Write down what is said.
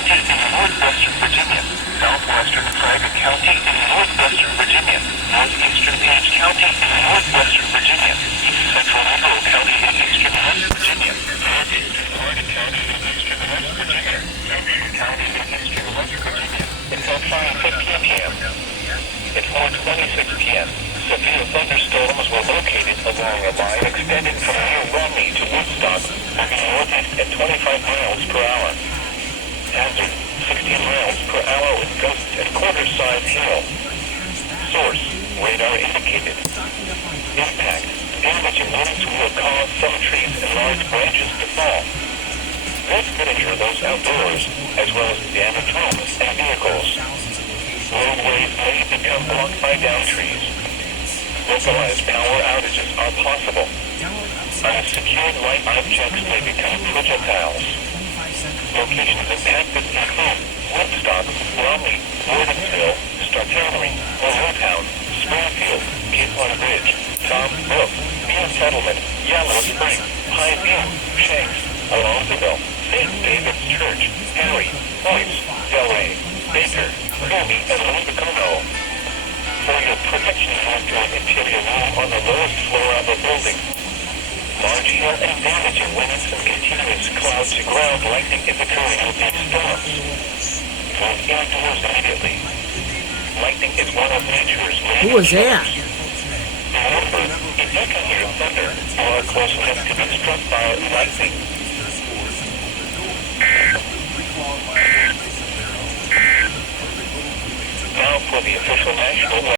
County in northwestern Virginia, southwestern Frederick County in northwestern Virginia, northeastern Page County in northwestern Virginia, east central Monroe County in eastern West Virginia, northeastern Florida County in eastern West Virginia, Southern County in eastern West Virginia, until 5:15 p.m. At 4:26 p.m., severe thunderstorms were located along a line extending from near Romney to Woodstock, moving northeast at 25 miles per hour. Hazard, 16 miles per hour with gusts at quarter-size hail. Source, radar indicated. Impact, damaging winds will cause some trees and large branches to fall. This could injure those outdoors, as well as damage homes and vehicles. Roadways may become blocked by downed trees. Localized power outages are possible. Unsecured light objects may become projectiles. Locations impacted include Woodstock, Romney, Gordonsville, Stark-Henry, Monroetown, Springfield, Cape Water Bridge, Tom Brook, Bean Settlement, Yellow Spring, Pine View, Shanks, Alonzoville, St. David's Church, Henry, Boyce, Delray, Baker, Ruby, and Lubicono. For your protection, move to an interior room on the lowest floor of the building. Large hail and damaging winds and continuous cloud-to-ground lightning is occurring with these storms. Move indoors immediately. Lightning is one of nature's main Who was that? Remember, if you can hear thunder, you are close enough to be struck by lightning. Now for the official national